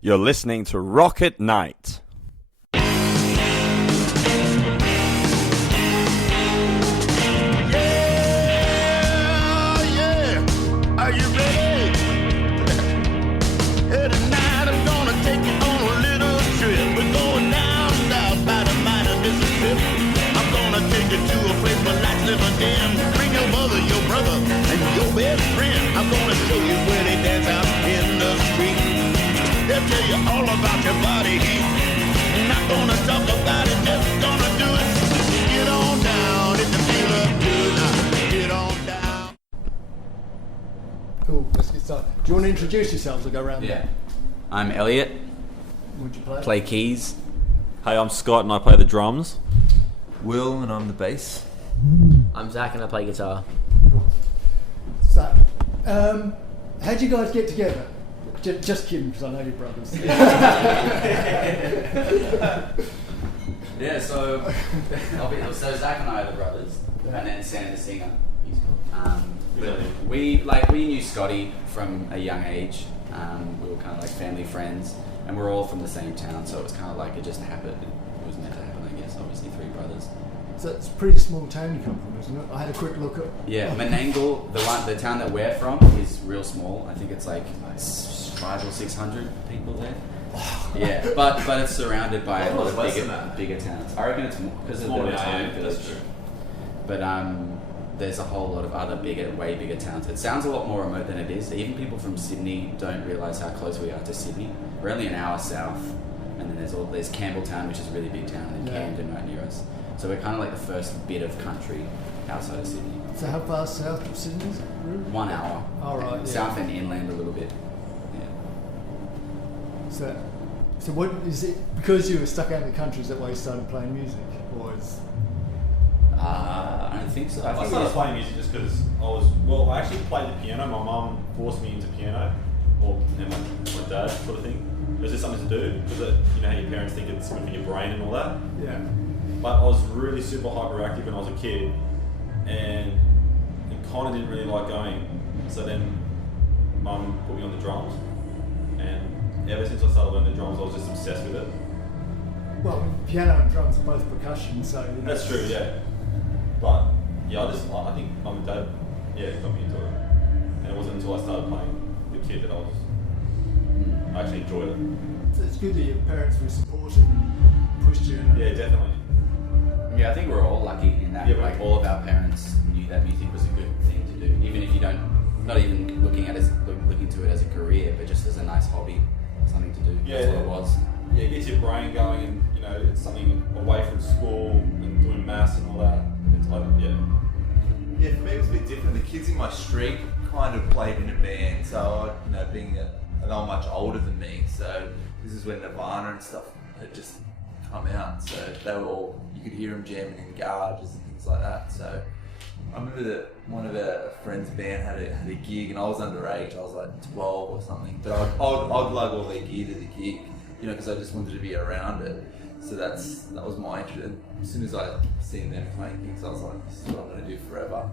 You're listening to Rocket Night. Are you ready? Hey, tonight I'm gonna take you on a little trip. We're going down south by the mighty Mississippi. I'm gonna take you to a place where lights never dim. Bring your mother, your brother, and your best friend. I'm gonna show you where they dance out in the street. They'll tell you all about your body heat. Not gonna talk about it, just gonna do it. Get on down, if you feel up good. Now, get on down. Cool, let's get started. Do you want to introduce yourselves or go around? Yeah. I'm Elliot. Would you play? Play keys. Hey, I'm Scott and I play the drums. Will, and I'm the bass. I'm Zach and I play guitar. So, how'd you guys get together? Just kidding, because I know you're brothers. Yeah, so Zach and I are the brothers, and then Sam the singer. But we knew Scotty from a young age. We were kind of like family friends, and we're all from the same town, so it was kind of like it just happened. It was meant to happen, I guess. Obviously, three brothers. So it's a pretty small town you come from, isn't it? I had a quick look at. Yeah, Menangle, the town that we're from, is real small. I think it's like 500 or 600 people there. Yeah, but it's surrounded by a lot of bigger towns. I reckon it's more because of the time village. But there's a whole lot of other way bigger towns. It sounds a lot more remote than it is. Even people from Sydney don't realise how close we are to Sydney. We're only an hour south, and then there's Campbelltown, which is a really big town, and then Camden right near us. So we're kind of like the first bit of country outside of Sydney. So how far south of Sydney is it? 1 hour. Oh, right. Yeah. South and inland a little bit. Yeah. So what is it? Because you were stuck out in the country, is that why you started playing music, or is? I don't think so. I started playing music just because I actually played the piano. My mum forced me into piano, and my dad sort of thing. It was just something to do because you know how your parents think it's good for your brain and all that. Yeah. But I was really super hyperactive when I was a kid, and it kind of didn't really like going. So then, Mum put me on the drums, and ever since I started learning the drums, I was just obsessed with it. Well, piano and drums are both percussion, so. You know, That's true, yeah. But yeah, I think Mum and Dad, got me into it, and it wasn't until I started playing the kid that I actually enjoyed it. So it's good that your parents were supportive and pushed you. Yeah, definitely. Yeah, I think we're all lucky in that. Yeah, like all of our parents knew that music was a good thing to do, even if you don't, not even looking to it as a career, but just as a nice hobby, something to do. Yeah, that's what it was. Yeah, it gets your brain going, and you know it's something away from school and doing maths and all that. It's like Yeah, for me it was a bit different. The kids in my street kind of played in a band, so being they're not much older than me, so this is when Nirvana and stuff had just come out, so they were all, you could hear them jamming in garages and things like that. So I remember that one of our friends' band had a gig, and I was underage. I was like 12 or something, but I'd lug all their gear to the gig, because I just wanted to be around it. So that was my interest. And as soon as I seen them playing gigs, I was like, this is what I'm going to do forever.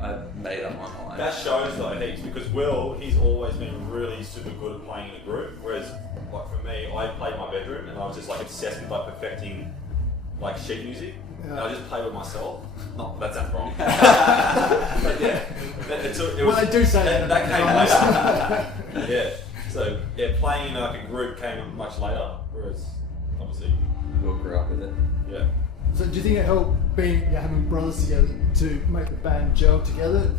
I made up my mind. that shows though heaps because Will, he's always been really super good at playing in a group, whereas like for me, I played in my bedroom and I was just like obsessed with like perfecting like sheet music. Yeah. And I just play with myself. Not that sounds wrong. But yeah, I do say that came later. Yeah. So yeah, playing in like a group came much later, whereas obviously We all grew up with it. yeah. So do you think it helped having brothers together to make the band gel together?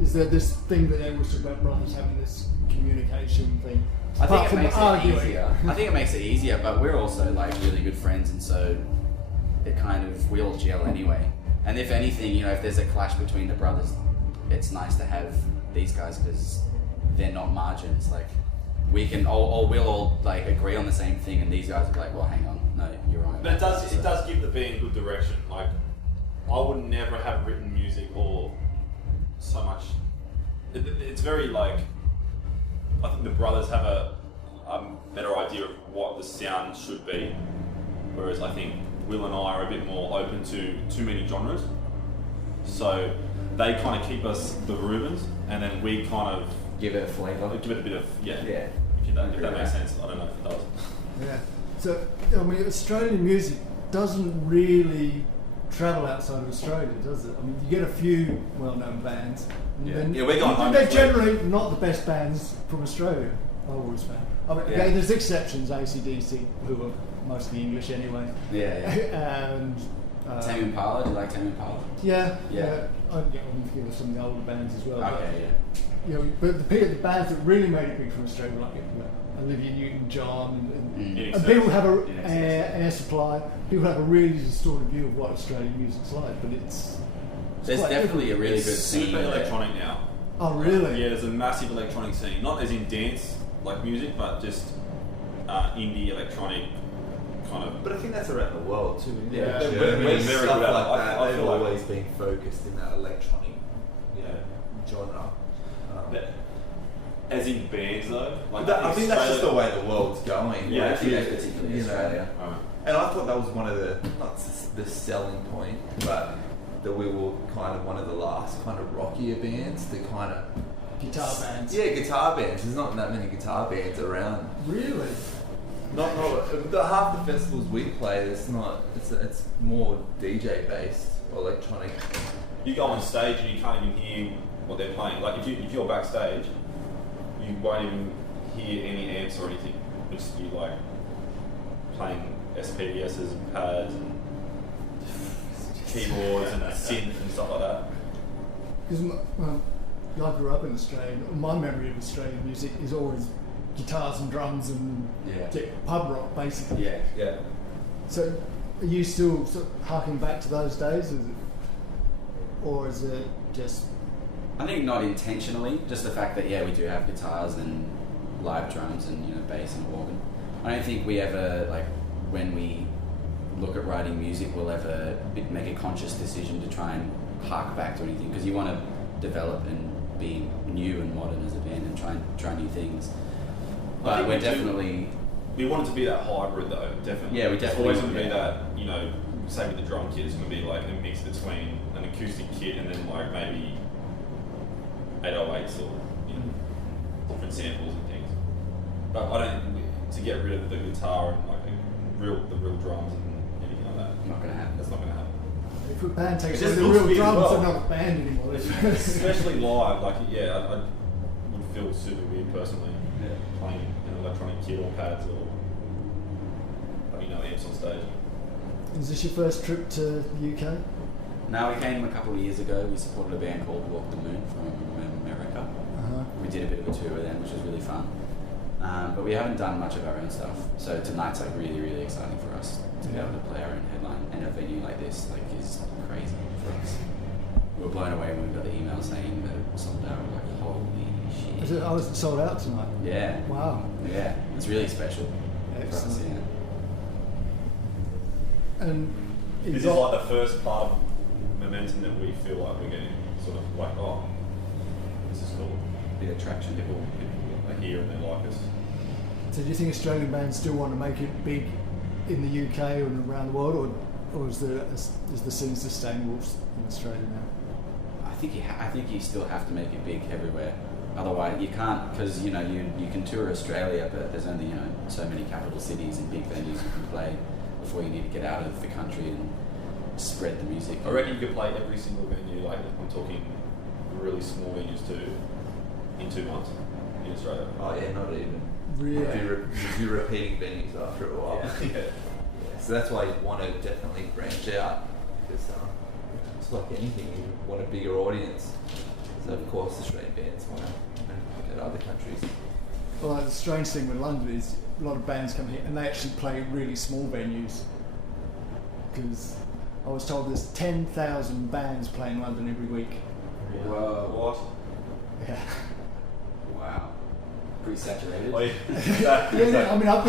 Is there this thing that they always talk about brothers having this communication thing? I think it makes it easier. I think it makes it easier, but we're also like really good friends, and so it kind of, we all gel anyway. And if anything, if there's a clash between the brothers, it's nice to have these guys because they're not margins. Like we can we'll all like agree on the same thing, and these guys are like, well, hang on, no, you're wrong. But it does give the band good direction. Like I would never have written music or so much. It's very like, I think the brothers have a better idea of what the sound should be, whereas I think Will and I are a bit more open to too many genres. So they kind of keep us the Rubens, and then we kind of give it a flavour. Give it a bit of Yeah. If that makes sense. I don't know if it does. Yeah. So, I mean, Australian music doesn't really travel outside of Australia, does it? I mean, you get a few well-known bands. And Yeah. then Yeah, we're going home they're next week. generally not the best bands from Australia, I've always found. I mean, okay, there's exceptions, AC/DC, who are mostly English anyway. Yeah. And... Tame Impala, do you like Tame Impala? Yeah. Yeah. I'm thinking of some of the older bands as well. Okay, You know, but the bands that really made it big from Australia, like Olivia Newton-John, and people have Air Supply. People have a really distorted view of what Australian music's like, but it's There's quite definitely a different. really It's good scene super there. electronic now. Oh, really? Yeah, there's a massive electronic scene. Not as in dance like music, but just indie electronic kind of. But I think that's around the world too. Isn't Yeah. it? We're Germany, very stuff good at like it. I that. They've feel like- always been focused in that electronic, genre. As in bands though? Like, I think that's just the Australia- way the world's going. Yeah, Like, particularly you know. Australia. And I thought that was one of the selling point, but that we were kind of one of the last kind of rockier bands to kind of Guitar bands. Yeah, guitar bands. There's not that many guitar bands around. Really? Not the half the festivals we play. It's not. It's more DJ based or electronic. You go on stage and you can't even hear what they're playing. Like if you're backstage, you won't even hear any amps or anything. It's just you like playing SPDSs and pads and keyboards and synth and stuff like that. Because I grew up in Australia. My memory of Australian music is always guitars and drums and pub rock, basically. Yeah. Yeah. So, are you still sort of harking back to those days, or is it just? I think not intentionally, just the fact that we do have guitars and live drums and bass and organ. I don't think we ever when we look at writing music, we'll ever make a conscious decision to try and hark back to anything, because you want to develop and be new and modern as a band and try new things. But we're definitely. We want it to be that hybrid though, definitely. Yeah, we It's definitely always going to be want that, say with the drum kit, it's going to be like a mix between an acoustic kit and then like maybe 808s or different samples and things. But I don't, to get rid of the guitar and like the real drums and anything like that. Not going to happen. That's not going to happen. If a band takes It just the looks real weird as drums, well. they're not a band anymore. Especially live, I would feel super weird personally playing an electronic kit or pads or amps on stage. Is this your first trip to the UK? Now, we came a couple of years ago. We supported a band called Walk the Moon from America. Uh-huh. We did a bit of a tour with them, which was really fun. But we haven't done much of our own stuff. So tonight's really, really exciting for us to be able to play our own headline, and a venue like this is crazy for us. We were blown away when we got the email saying that it was sold out. We're like, holy shit! I was sold out tonight. Yeah. Wow. Yeah, it's really special for us. Excellent. Yeah. And This is like the first part of momentum that we feel like we're getting sort of like, oh, this is cool. The attraction. People are here and they like us. So do you think Australian bands still want to make it big in the UK and around the world, or is the scene sustainable in Australia now? I think you still have to make it big everywhere. Otherwise, you can't, because you can tour Australia, but there's only so many capital cities and big venues you can play before you need to get out of the country and spread the music. I reckon you could play every single venue, like I'm talking really small venues too, in 2 months in Australia. Oh yeah, not even. Really? You're repeating venues after a while. Yeah. So that's why you want to definitely branch out, because it's like anything, you want a bigger audience. So of course Australian bands want to get other countries. Well, the strange thing with London is a lot of bands come here and they actually play really small venues. Because I was told there's 10,000 bands playing London every week. Whoa, what? Yeah. Wow. Pretty saturated. Oh, Yeah, I mean, I've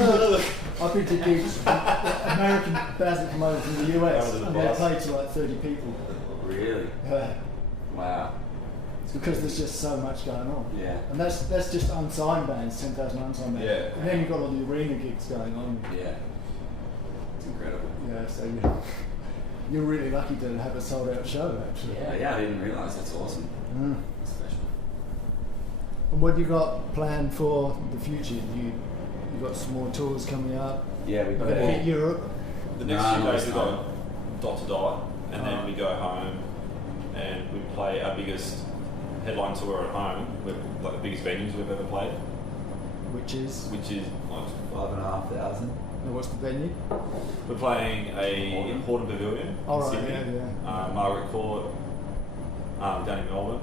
been to gigs, American bands that come over from the US, Down to the and they bus. play to like 30 people. Really? Yeah. Wow. It's because there's just so much going on. Yeah. And that's just unsigned bands, 10,000 unsigned bands. Yeah. And then you've got all the arena gigs going on. Yeah. It's incredible. Yeah, so you're really lucky to have a sold out show, actually. Yeah, I didn't realise. That's awesome. Mm. It's special. And what you got planned for the future? You got some more tours coming up. Yeah, we've You're got going to hit Europe. The next No, few no, days it's we not. go dot to die, and then we go home and we play our biggest headline tour at home. We're like the biggest venues we've ever played, Which is? which is like 5,500. What's the venue? we're playing a Horton Pavilion Oh, in right, Sydney, yeah. Margaret Court down in Melbourne,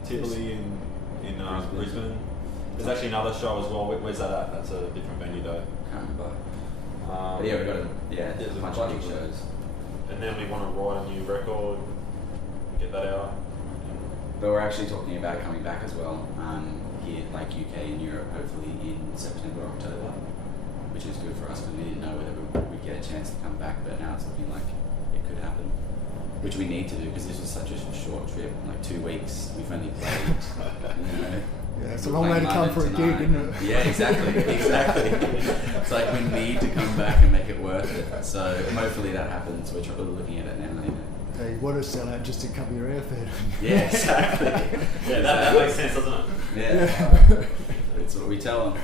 the Tivoli in Brisbane. There's actually another show as well. Where's that at? That's a different venue though. Can't remember. Um, But yeah, we've got there's a bunch of big shows. And then we want to write a new record, get that out. But we're actually talking about coming back as well, here, like UK and Europe, hopefully in September, October, which is good for us because we didn't know whether we'd get a chance to come back, but now it's looking like it could happen. Which we need to do because this was such a short trip, like 2 weeks. We've only played, you know. Yeah, it's a we're long way playing to come London for a gig, tonight. isn't it? Yeah, exactly. It's like we need to come back and make it worth it. So hopefully that happens. We're looking at it now. You know. Yeah, you want to sell out just to cover your airfare. Yeah, exactly. Yeah, that makes sense, doesn't it? Yeah. That's what we tell them.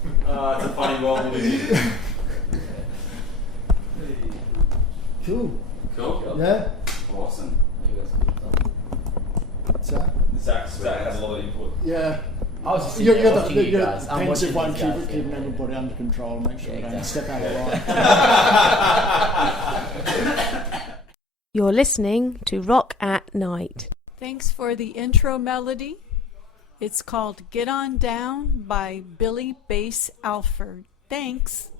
It's a funny world we live in. Cool. Cool. Yeah. Awesome. So. Zach has a lot of input. Yeah. I was just You're sitting there the, watching you're you the guys. I'm pensive watching one, these guys, keeping yeah. everybody under control, make sure Yeah, they don't step out of line. You're listening to Rock at Night. Thanks for the intro melody. It's called Get On Down by Billy Bass Alford. Thanks.